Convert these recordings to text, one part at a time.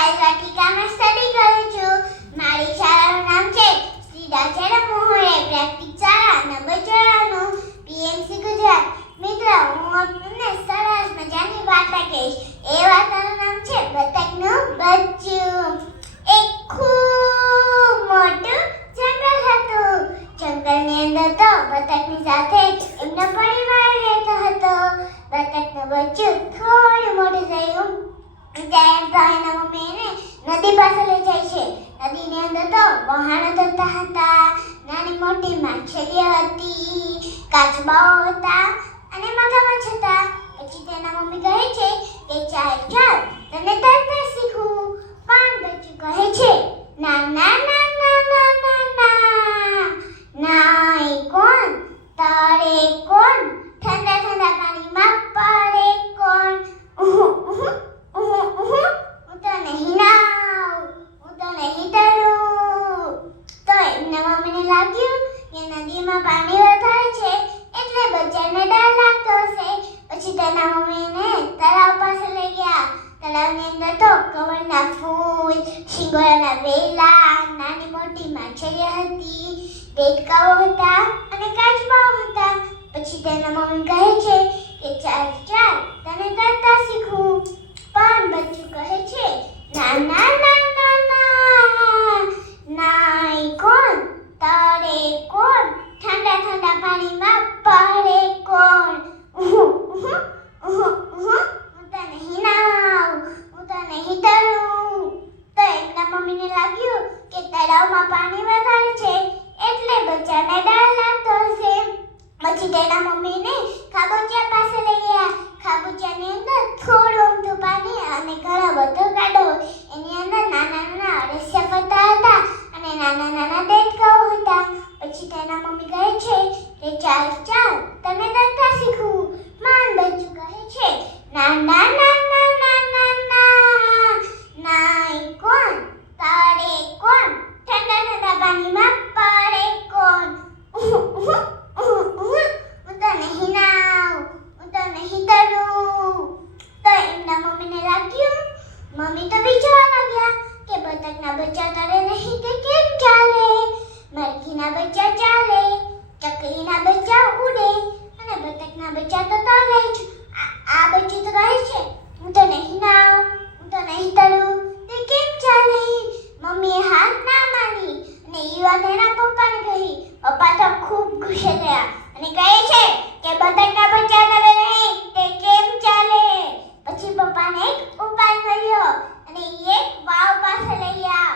બાલ વાટિકામાં સ્ટડી કરું છું. મારી શાળાનું નામ છે શ્રી રાજારામ મોહરે પ્રાથમિક શાળા નંબર 94 પીએમસી ગુજરાત. મિત્રો, હું તમને સરસ મજાની વાર્તા કહીશ. એ વાર્તાનું નામ છે બતકનું બચ્ચું. એક ખૂબ મોટું જંગલ હતું. જંગલની અંદર તો બતકની સાથે એમનો પરિવાર રહેતો હતો. બતકનું બચ્ચું થોડું મોટું થયું ત્યારે તો એના મમ્મી એને નદી પાસે લઈ જાય છે. નદીની અંદર તો વહાણો તરતા હતા. નાની મોટી માછલીઓ હતી, કાચબાઓ હતા અને મગરમચ્છ હતા. પછી તેના મમ્મી કહે છે કે ચાલ ચાલ તને તરતા શીખવું. પણ બચ્ચું કહે છે ના ના ના ના ના ના ના ના. એ કોણ તરે? કોણ ઠંડા ઠંડા પાણીમાં પડે? કોણ? હું તો નહીં નાવ, હું તો નહીં તરું. તો એમના મમ્મીને લાગ્યું કે નદીમાં પાણી વધારે છે એટલે બચ્ચાને ડર લાગતો હશે. પછી તેના મમ્મીને તળાવ પાસે લઈ ગયા. તળાવની અંદર તો કમળના ફૂલ, શિંગોડાના વેલા, નાની મોટી માછલીઓ હતી, દેડકાઓ હતા અને કાચબાઓ હતા. પછી તેના મમ્મી કહે છે કે ચાલ ચાલ તને તરતા શીખવું. પણ બચ્ચું કહે છે ના ના ના ના ના ના. એ કોણ તરે? કોણ ઠંડા ઠંડા પાણીમાં પડે? કોણ? હું તો નહીં નાવ, હું તો નહીં તરું. તો એમના મમ્મીને લાગ્યું કે તળાવમાં પાણી વધારે છે એટલે બચ્ચાને ડર લાગતો હશે. પછી તેના મમ્મીને ખાબોચિયા પાસે લઈ ગયા. ખાબોચિયાની અંદર થોડું ઊંધું પાણી અને ઘણો બધો કાદવ. એની અંદર નાના નાના અળસિયા ફરતા હતા અને નાના નાના દેડકાઓ હતા. પછી તેના મમ્મી કહે છે કે ચાલ ચાલ તને તરતા શીખવું. પણ બચ્ચું કહે છે ના ના ના ના ના ના ના ના. એ કોણ તરે? કોણ ઠંડા ઠંડા પાણીમાં પડે? કોણ? હું તો નહીં નાવ, હું તો નહીં તરું. તો એમના મમ્મીને લાગ્યું, મમ્મી તો વિચારવા લાગ્યા કે બતકના બચ્ચા તરે નહીં તે કેમ ચાલે? મરઘીના બચ્ચા ચાલે, ચકલીના બચ્ચા ઉડે અને બતકના બચ્ચા તો તરે જ. આ બચ્ચું તો કહે છે હું તો નહીં નાવ, હું તો નહીં તરું, તે કેમ ચાલે? મમ્મીએ હાથ ના માની અને એ વાત એના પપ્પાને કહી. પપ્પા તો ખૂબ ગુસ્સે થયા અને કહે છે કે બતકના બચ્ચા તરે નહીં તે કેમ ચાલે? પછી પપ્પાને એક ઉપાય કર્યો અને એક વાવ પાસે લઈ ગયા.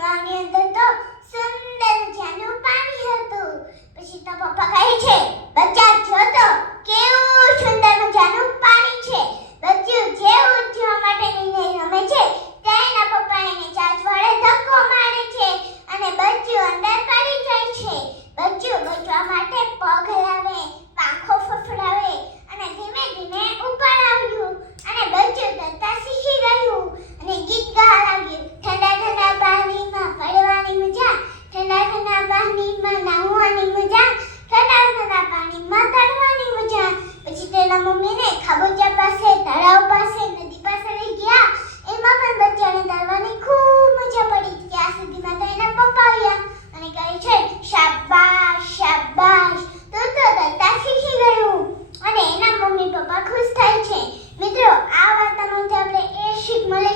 વાવની અંદર તો સુંદર મજાનું પાણી હતું. પછી તો પપ્પા કહે છે બચ્ચા જો તો કેવું સુંદર મજાનું પાણી છે. બચ્ચું જેવું જોવા માટે લઈને રમે છે તેના પપ્પા એને ચાંચ વડે ધક્કો મારે છે અને બચ્ચું અંદર પડી જાય છે. બચ્ચું બચવા માટે પગ હલાવે, પાંખો ફફડાવે અને ધીમે ધીમે ઉપર આવ્યું અને બચ્ચું તરતા શીખી ગયું અને ગીત ગાવા લાગ્યું. ઠંડા ઠંડા પાણીમાં પડવાની મજા, ઠંડા ઠંડા પાણીમાં નાહવાની મજા, ઠંડા ઠંડા પાણીમાં તરવાની મજા. પછી તેના મમ્મીને ખાબોચિયા પાસે, તળાવ પાસે, નદી પાસે લઈ ગયા. એમાં પણ બચ્ચાને તરવાની ખૂબ મજા પડી. ત્યાં સુધીમાં તો એના પપ્પા આવ્યા અને કહે છે શાબાશ શાબાશ, તું તો તરતા શીખી ગયું. અને એના મમ્મી પપ્પા ખુશ થાય છે. મિત્રો, આ વાર્તામાંથી આપણે એ શીખ મળે